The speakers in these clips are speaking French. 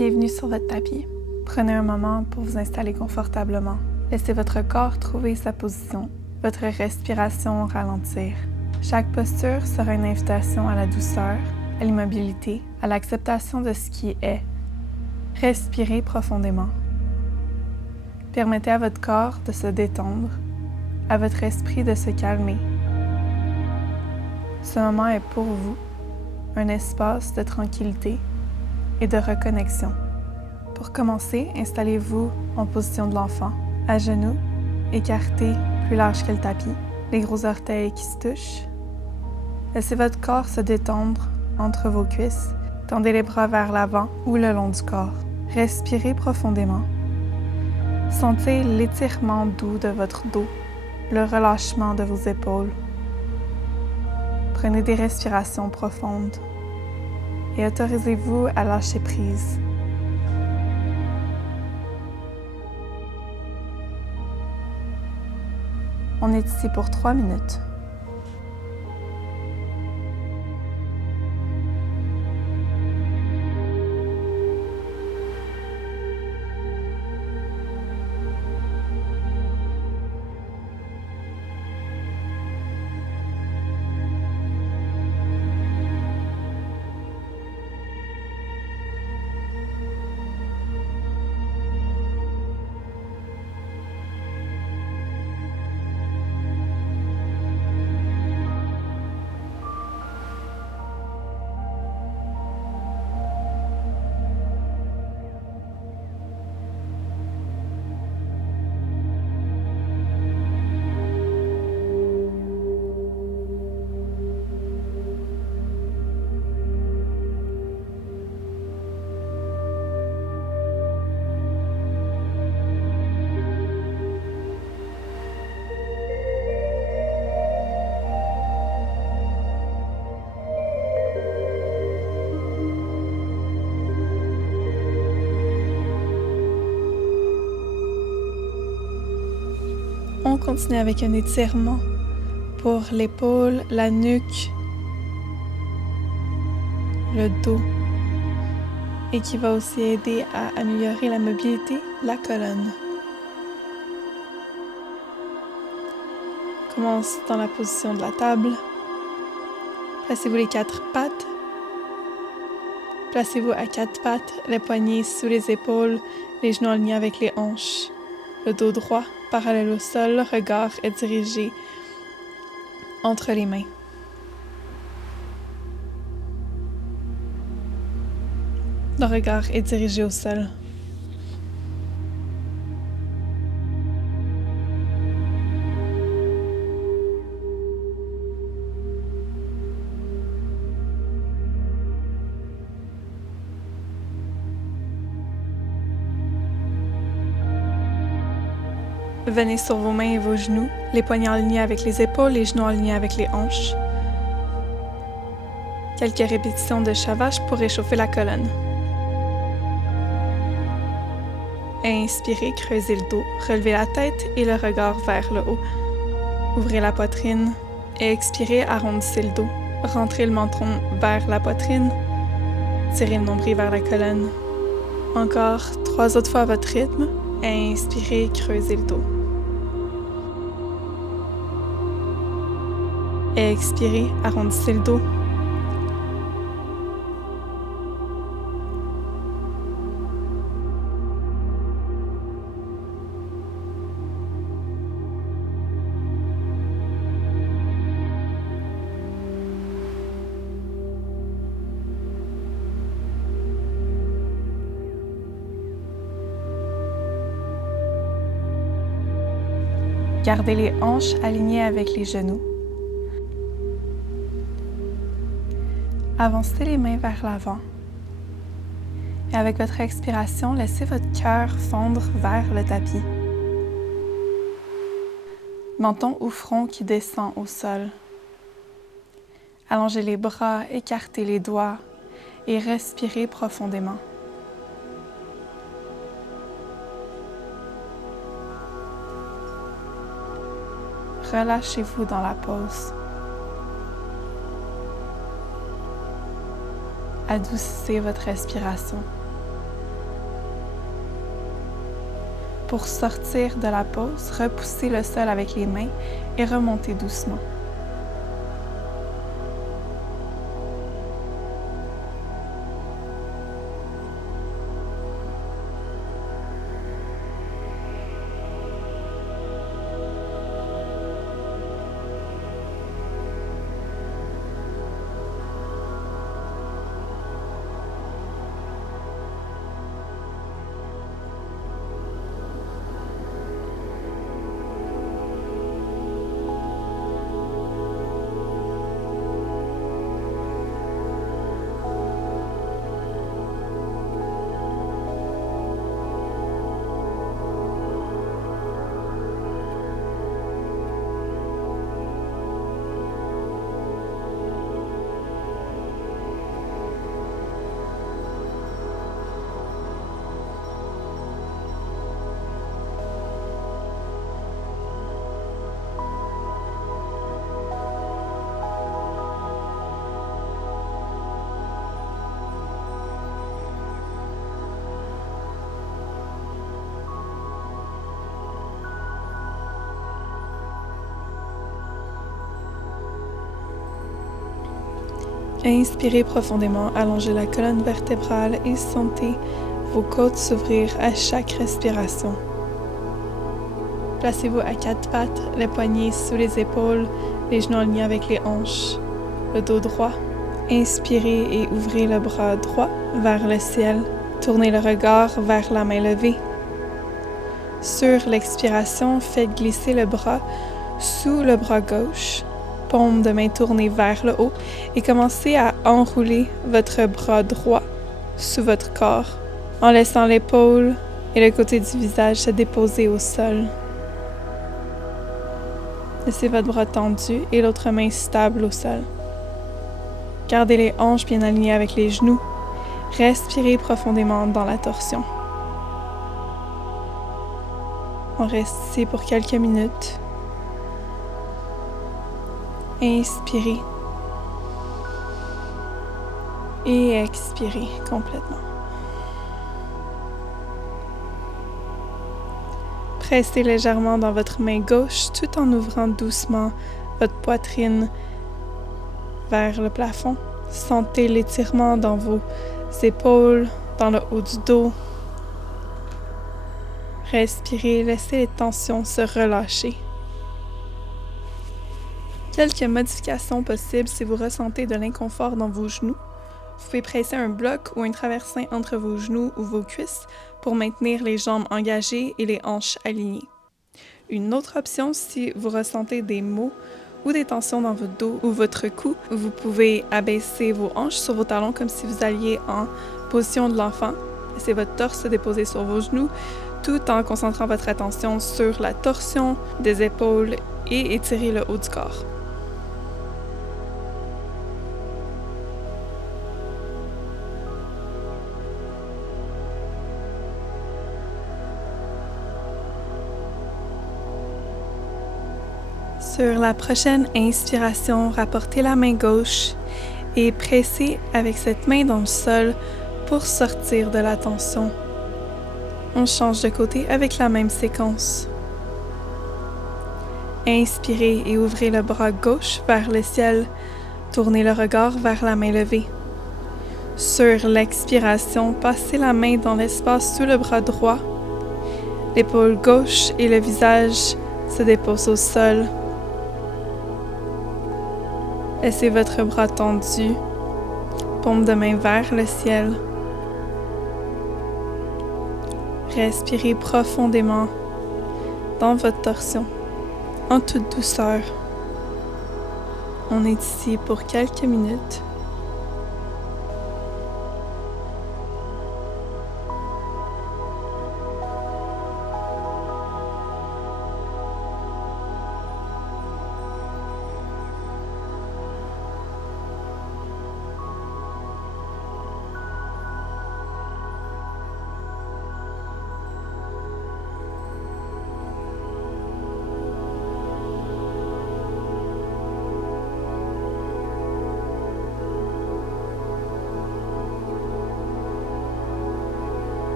Bienvenue sur votre tapis. Prenez un moment pour vous installer confortablement. Laissez votre corps trouver sa position, votre respiration ralentir. Chaque posture sera une invitation à la douceur, à l'immobilité, à l'acceptation de ce qui est. Respirez profondément. Permettez à votre corps de se détendre, à votre esprit de se calmer. Ce moment est pour vous un espace de tranquillité et de reconnexion. Pour commencer, installez-vous en position de l'enfant, à genoux, écartés, plus large que le tapis, les gros orteils qui se touchent. Laissez votre corps se détendre entre vos cuisses, tendez les bras vers l'avant ou le long du corps. Respirez profondément. Sentez l'étirement doux de votre dos, le relâchement de vos épaules. Prenez des respirations profondes et autorisez-vous à lâcher prise. On est ici pour 3 minutes. On continue avec un étirement pour l'épaule, la nuque, le dos et qui va aussi aider à améliorer la mobilité de la colonne. Commence dans la position de la table. Placez-vous les 4 pattes. Placez-vous à 4 pattes, les poignets sous les épaules, les genoux alignés avec les hanches. Le dos droit, parallèle au sol, le regard est dirigé entre les mains. Le regard est dirigé au sol. Venez sur vos mains et vos genoux, les poignets alignés avec les épaules, les genoux alignés avec les hanches. Quelques répétitions de Shavash pour réchauffer la colonne. Inspirez, creusez le dos, relevez la tête et le regard vers le haut. Ouvrez la poitrine. Expirez, arrondissez le dos. Rentrez le menton vers la poitrine. Tirez le nombril vers la colonne. Encore 3 autres fois à votre rythme. Inspirez, creusez le dos. Expirez, arrondissez le dos. Gardez les hanches alignées avec les genoux. Avancez les mains vers l'avant. Et avec votre expiration, laissez votre cœur fondre vers le tapis. Menton ou front qui descend au sol. Allongez les bras, écartez les doigts et respirez profondément. Relâchez-vous dans la pause. Adoucissez votre respiration. Pour sortir de la pause, repoussez le sol avec les mains et remontez doucement. Inspirez profondément, allongez la colonne vertébrale et sentez vos côtes s'ouvrir à chaque respiration. Placez-vous à quatre pattes, les poignets sous les épaules, les genoux alignés avec les hanches, le dos droit. Inspirez et ouvrez le bras droit vers le ciel. Tournez le regard vers la main levée. Sur l'expiration, faites glisser le bras sous le bras gauche. Paume de main tournée vers le haut et commencez à enrouler votre bras droit sous votre corps en laissant l'épaule et le côté du visage se déposer au sol. Laissez votre bras tendu et l'autre main stable au sol. Gardez les hanches bien alignées avec les genoux. Respirez profondément dans la torsion. On reste ici pour quelques minutes. Inspirez et expirez complètement. Pressez légèrement dans votre main gauche tout en ouvrant doucement votre poitrine vers le plafond. Sentez l'étirement dans vos épaules, dans le haut du dos. Respirez, laissez les tensions se relâcher. Quelques modifications possibles si vous ressentez de l'inconfort dans vos genoux. Vous pouvez presser un bloc ou un traversin entre vos genoux ou vos cuisses pour maintenir les jambes engagées et les hanches alignées. Une autre option, si vous ressentez des maux ou des tensions dans votre dos ou votre cou, vous pouvez abaisser vos hanches sur vos talons comme si vous alliez en position de l'enfant. Laissez votre torse se déposer sur vos genoux tout en concentrant votre attention sur la torsion des épaules et étirez le haut du corps. Sur la prochaine inspiration, rapportez la main gauche et pressez avec cette main dans le sol pour sortir de la tension. On change de côté avec la même séquence. Inspirez et ouvrez le bras gauche vers le ciel. Tournez le regard vers la main levée. Sur l'expiration, passez la main dans l'espace sous le bras droit. L'épaule gauche et le visage se déposent au sol. Laissez votre bras tendu, paume de main vers le ciel. Respirez profondément dans votre torsion, en toute douceur. On est ici pour quelques minutes.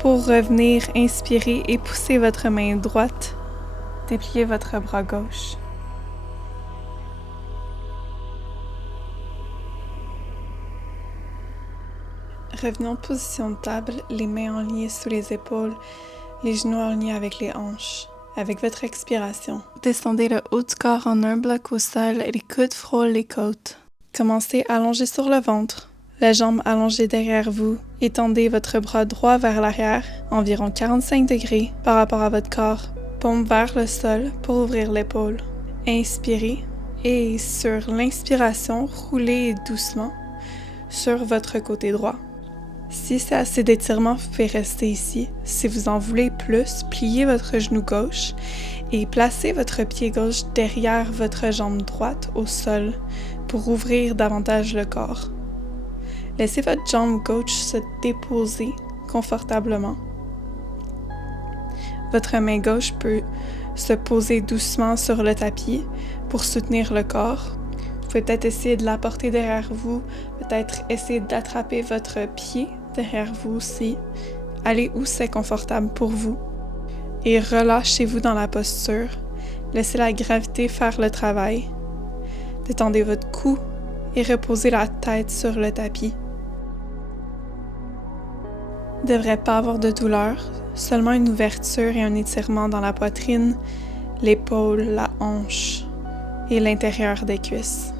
Pour revenir, inspirez et poussez votre main droite. Dépliez votre bras gauche. Revenez en position de table, les mains enliées sous les épaules, les genoux alignés avec les hanches. Avec votre expiration, descendez le haut du corps en un bloc au sol, les coudes frôlent les côtes. Commencez allongé sur le ventre, les jambes allongées derrière vous. Étendez votre bras droit vers l'arrière, environ 45 degrés par rapport à votre corps. Paume vers le sol pour ouvrir l'épaule. Inspirez et sur l'inspiration, roulez doucement sur votre côté droit. Si c'est assez d'étirement, vous pouvez rester ici. Si vous en voulez plus, pliez votre genou gauche et placez votre pied gauche derrière votre jambe droite au sol pour ouvrir davantage le corps. Laissez votre jambe gauche se déposer confortablement. Votre main gauche peut se poser doucement sur le tapis pour soutenir le corps. Vous pouvez peut-être essayer de la porter derrière vous, peut-être essayer d'attraper votre pied derrière vous aussi. Allez où c'est confortable pour vous. Et relâchez-vous dans la posture. Laissez la gravité faire le travail. Détendez votre cou et reposez la tête sur le tapis. Il ne devrait pas avoir de douleur, seulement une ouverture et un étirement dans la poitrine, l'épaule, la hanche et l'intérieur des cuisses.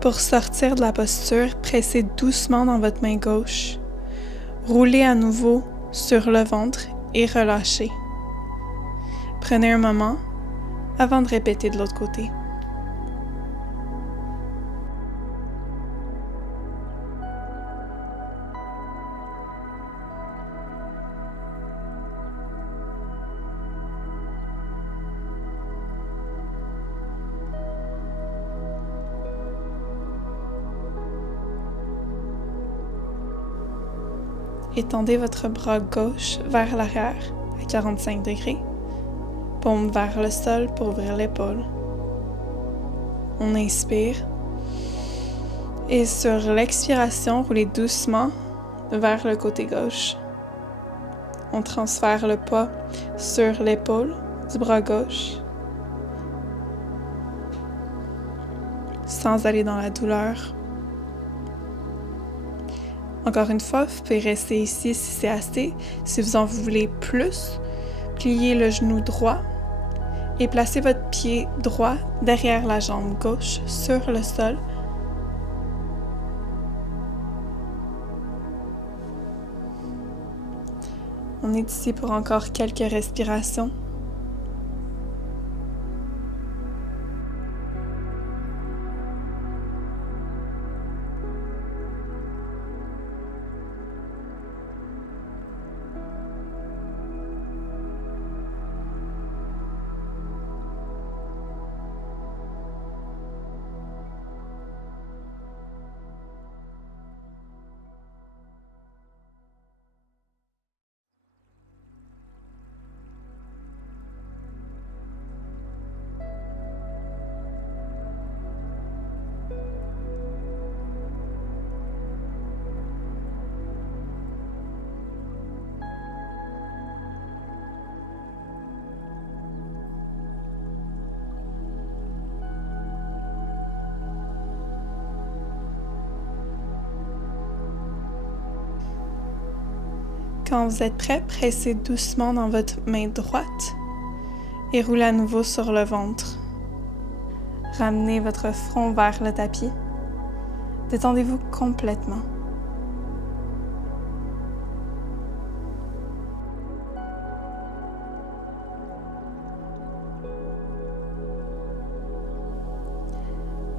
Pour sortir de la posture, pressez doucement dans votre main gauche. Roulez à nouveau sur le ventre et relâchez. Prenez un moment avant de répéter de l'autre côté. Étendez votre bras gauche vers l'arrière à 45 degrés. Paume vers le sol pour ouvrir l'épaule. On inspire. Et sur l'expiration, roulez doucement vers le côté gauche. On transfère le poids sur l'épaule du bras gauche sans aller dans la douleur. Encore une fois, vous pouvez rester ici si c'est assez. Si vous en voulez plus, pliez le genou droit et placez votre pied droit derrière la jambe gauche sur le sol. On est ici pour encore quelques respirations. Quand vous êtes prêt, pressez doucement dans votre main droite et roulez à nouveau sur le ventre. Ramenez votre front vers le tapis. Détendez-vous complètement.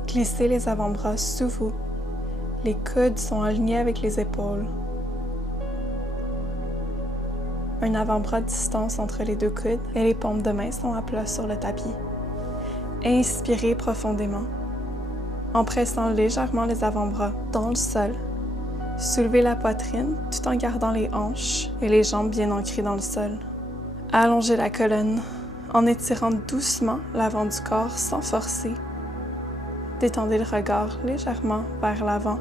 Glissez les avant-bras sous vous. Les coudes sont alignés avec les épaules. Un avant-bras de distance entre les deux coudes et les paumes de main sont à plat sur le tapis. Inspirez profondément. En pressant légèrement les avant-bras dans le sol, soulevez la poitrine tout en gardant les hanches et les jambes bien ancrées dans le sol. Allongez la colonne en étirant doucement l'avant du corps sans forcer. Détendez le regard légèrement vers l'avant.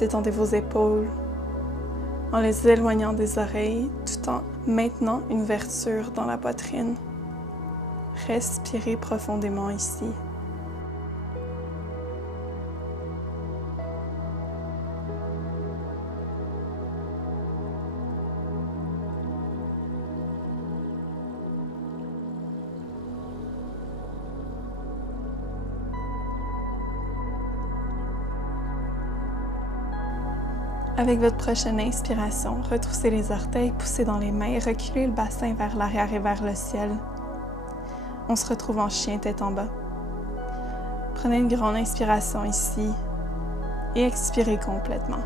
Détendez vos épaules en les éloignant des oreilles tout en maintenant une ouverture dans la poitrine. Respirez profondément ici. Avec votre prochaine inspiration, retroussez les orteils, poussez dans les mains et reculez le bassin vers l'arrière et vers le ciel. On se retrouve en chien tête en bas. Prenez une grande inspiration ici et expirez complètement.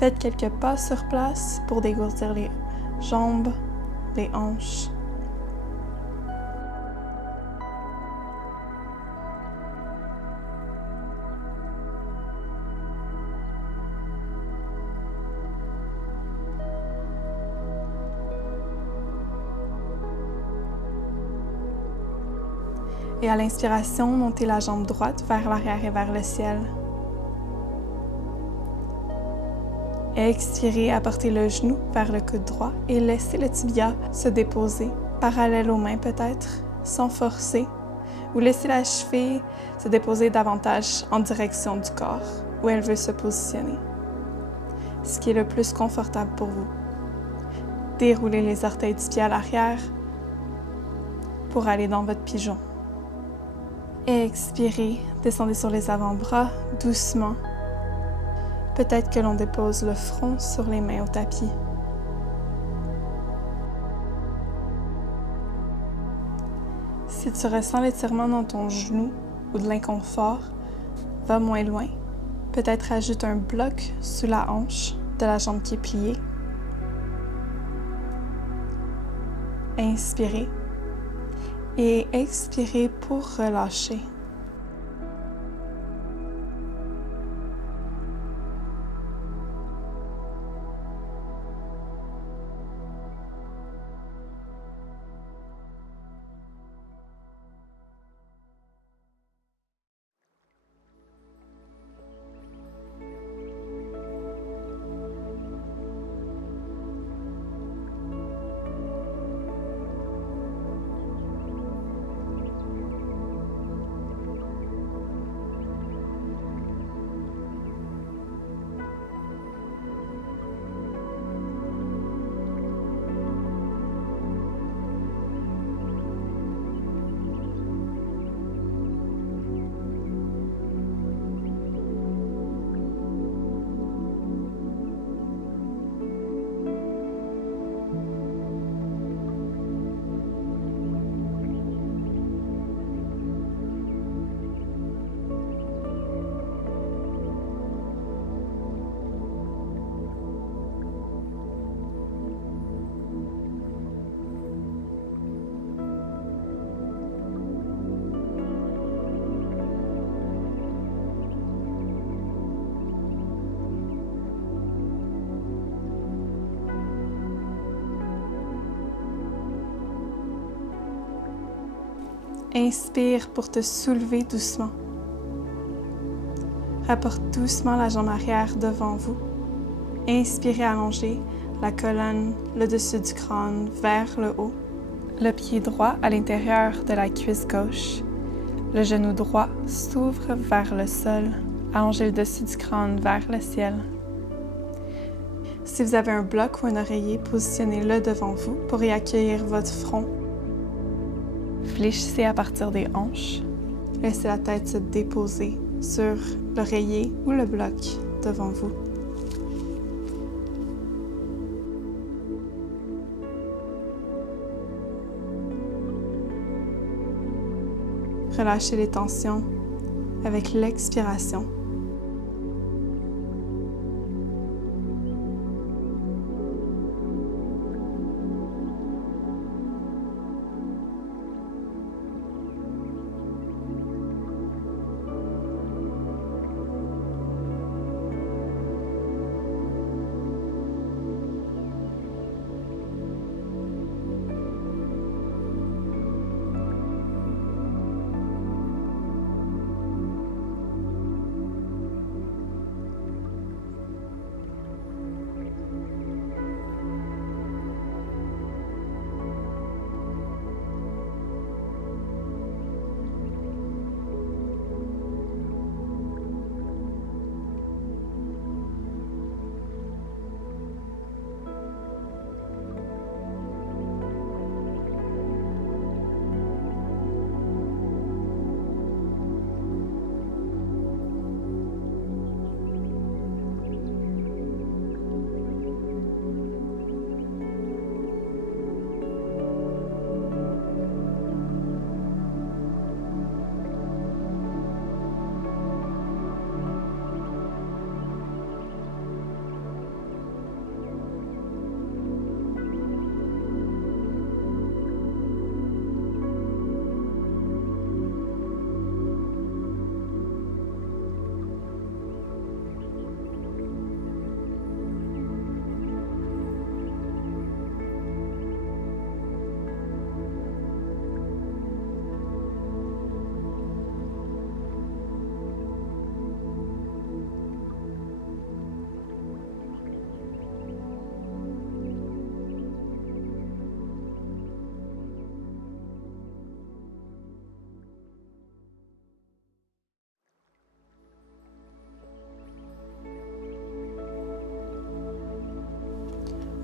Faites quelques pas sur place pour dégourdir les jambes, les hanches. Et à l'inspiration, montez la jambe droite vers l'arrière et vers le ciel. Expirez, apportez le genou vers le coude droit et laissez le tibia se déposer, parallèle aux mains peut-être, sans forcer, ou laissez la cheville se déposer davantage en direction du corps, où elle veut se positionner. Ce qui est le plus confortable pour vous. Déroulez les orteils du pied à l'arrière pour aller dans votre pigeon. Expirez, descendez sur les avant-bras doucement. Peut-être que l'on dépose le front sur les mains au tapis. Si tu ressens l'étirement dans ton genou ou de l'inconfort, va moins loin. Peut-être ajoute un bloc sous la hanche de la jambe qui est pliée. Inspirez et expirez pour relâcher. Inspire pour te soulever doucement. Rapporte doucement la jambe arrière devant vous. Inspirez, allongez la colonne, le dessus du crâne vers le haut. Le pied droit à l'intérieur de la cuisse gauche. Le genou droit s'ouvre vers le sol. Allongez le dessus du crâne vers le ciel. Si vous avez un bloc ou un oreiller, positionnez-le devant vous pour y accueillir votre front. Fléchissez à partir des hanches. Laissez la tête se déposer sur l'oreiller ou le bloc devant vous. Relâchez les tensions avec l'expiration.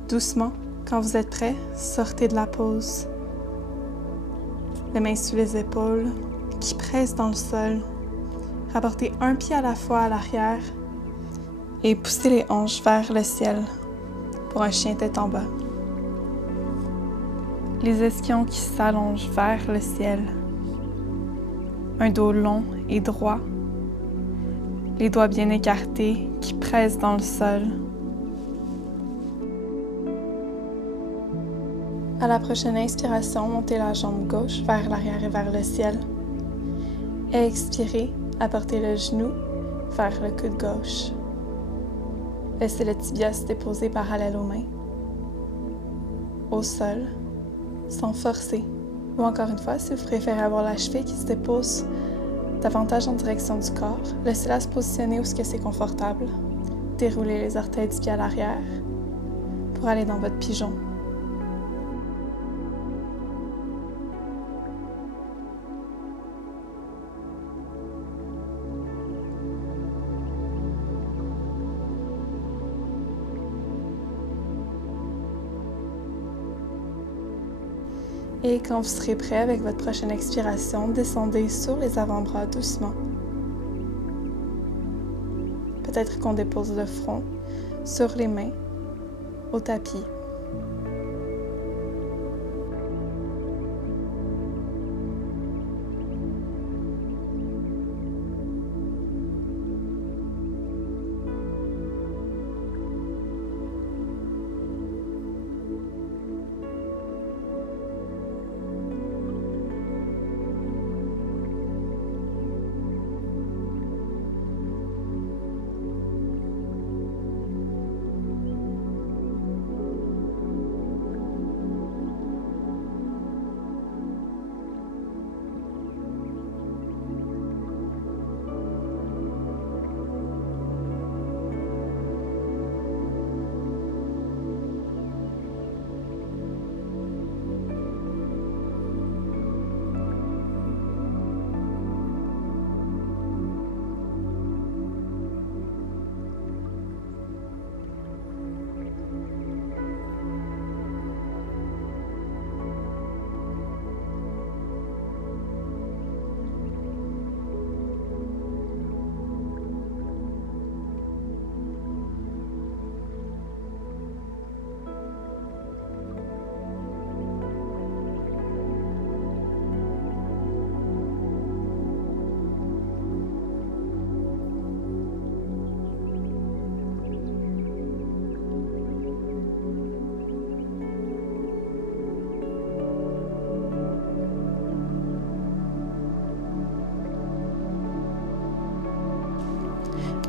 Doucement, quand vous êtes prêt, sortez de la pose. Les mains sous les épaules, qui pressent dans le sol. Rapportez un pied à la fois à l'arrière et poussez les hanches vers le ciel pour un chien tête en bas. Les ischions qui s'allongent vers le ciel. Un dos long et droit. Les doigts bien écartés qui pressent dans le sol. À la prochaine inspiration, montez la jambe gauche vers l'arrière et vers le ciel. Expirez, apportez le genou vers le coude gauche. Laissez le tibia se déposer parallèle aux mains. Au sol, sans forcer. Ou encore une fois, si vous préférez avoir la cheville qui se dépose davantage en direction du corps, laissez-la se positionner où c'est confortable. Déroulez les orteils du pied à l'arrière pour aller dans votre pigeon. Et quand vous serez prêt avec votre prochaine expiration, descendez sur les avant-bras doucement. Peut-être qu'on dépose le front sur les mains au tapis.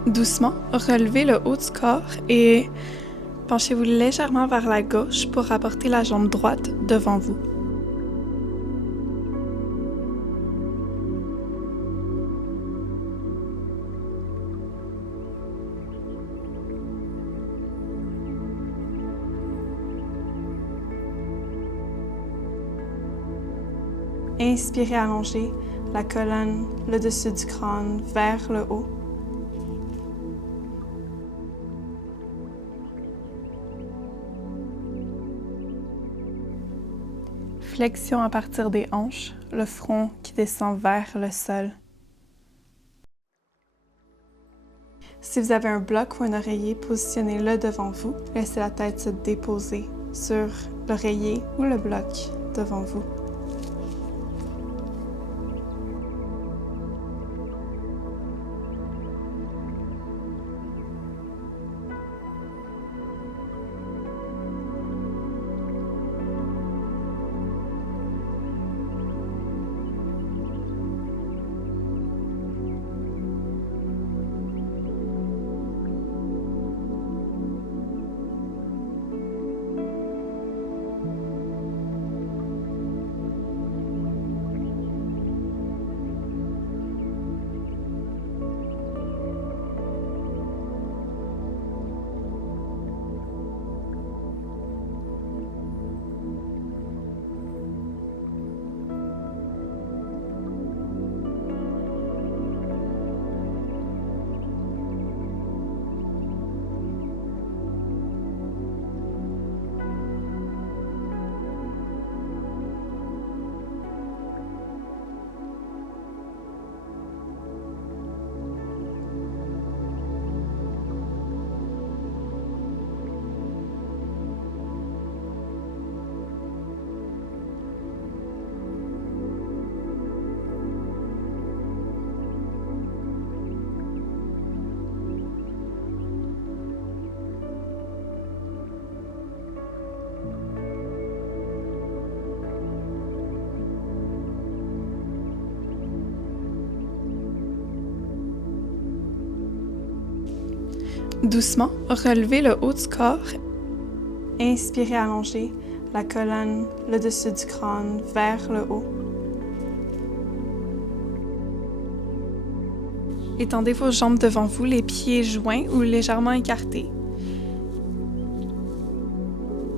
Doucement, relevez le haut du corps et penchez-vous légèrement vers la gauche pour apporter la jambe droite devant vous. Inspirez, allongez la colonne, le dessus du crâne vers le haut. Flexion à partir des hanches, le front qui descend vers le sol. Si vous avez un bloc ou un oreiller, positionnez-le devant vous. Laissez la tête se déposer sur l'oreiller ou le bloc devant vous. Doucement, relevez le haut du corps. Inspirez, allongez la colonne, le dessus du crâne vers le haut. Étendez vos jambes devant vous, les pieds joints ou légèrement écartés.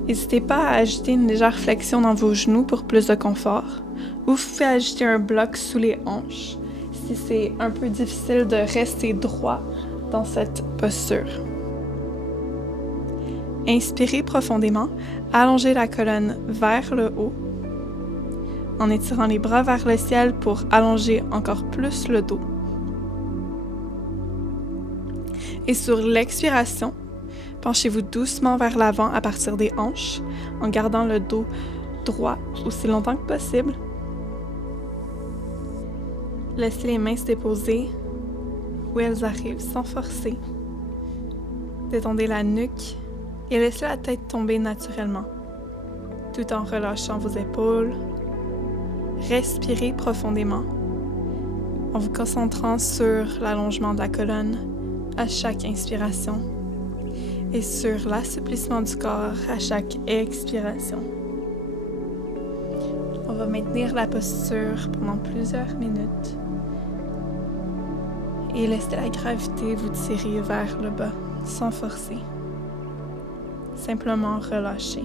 N'hésitez pas à ajouter une légère flexion dans vos genoux pour plus de confort. Ou vous pouvez ajouter un bloc sous les hanches si c'est un peu difficile de rester droit dans cette posture. Inspirez profondément, allongez la colonne vers le haut en étirant les bras vers le ciel pour allonger encore plus le dos. Et sur l'expiration, penchez-vous doucement vers l'avant à partir des hanches en gardant le dos droit aussi longtemps que possible. Laissez les mains se déposer où elles arrivent sans forcer. Détendez la nuque et laissez la tête tomber naturellement, tout en relâchant vos épaules. Respirez profondément en vous concentrant sur l'allongement de la colonne à chaque inspiration et sur l'assouplissement du corps à chaque expiration. On va maintenir la posture pendant plusieurs minutes et laissez la gravité vous tirer vers le bas sans forcer. Simplement relâchez.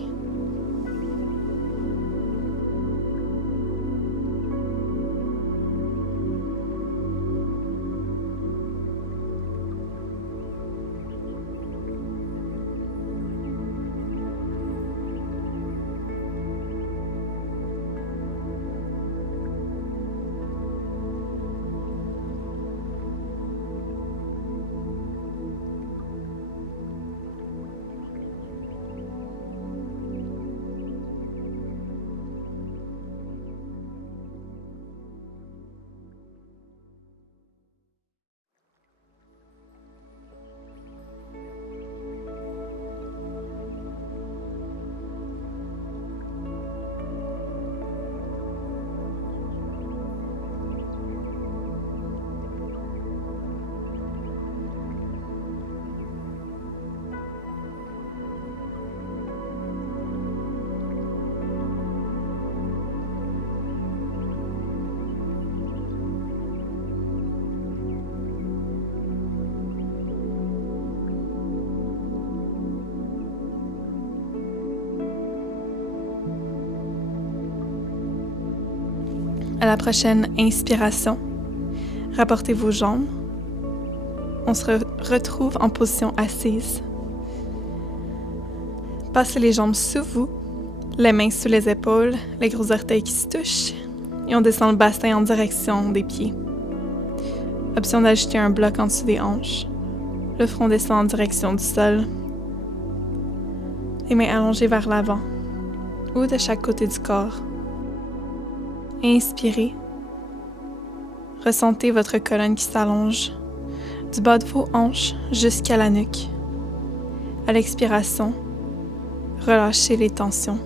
À la prochaine inspiration, rapportez vos jambes. On se retrouve en position assise. Passez les jambes sous vous, les mains sous les épaules, les gros orteils qui se touchent, et on descend le bassin en direction des pieds. Option d'ajouter un bloc en dessous des hanches. Le front descend en direction du sol. Les mains allongées vers l'avant ou de chaque côté du corps. Inspirez. Ressentez votre colonne qui s'allonge du bas de vos hanches jusqu'à la nuque. À l'expiration, relâchez les tensions.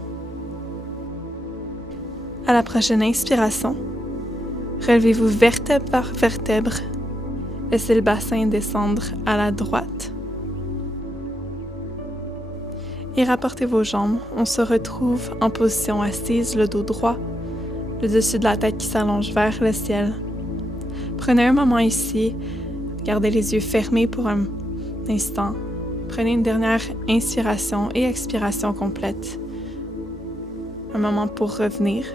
À la prochaine inspiration, relevez-vous vertèbre par vertèbre. Laissez le bassin descendre à la droite. Et rapportez vos jambes. On se retrouve en position assise, le dos droit, le dessus de la tête qui s'allonge vers le ciel. Prenez un moment ici, gardez les yeux fermés pour un instant. Prenez une dernière inspiration et expiration complète. Un moment pour revenir.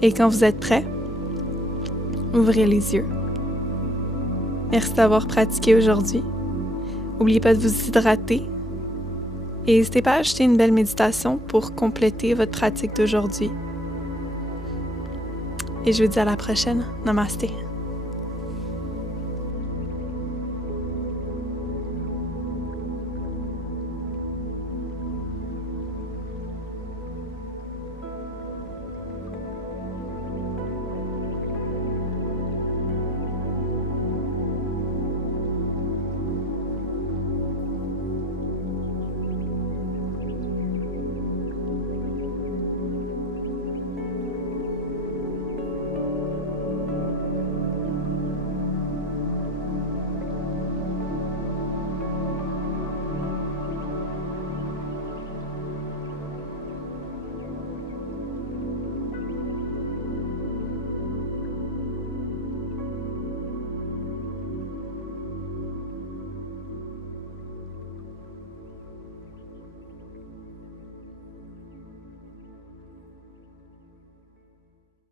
Et quand vous êtes prêt, ouvrez les yeux. Merci d'avoir pratiqué aujourd'hui. N'oubliez pas de vous hydrater. Et n'hésitez pas à ajouter une belle méditation pour compléter votre pratique d'aujourd'hui. Et je vous dis à la prochaine. Namasté.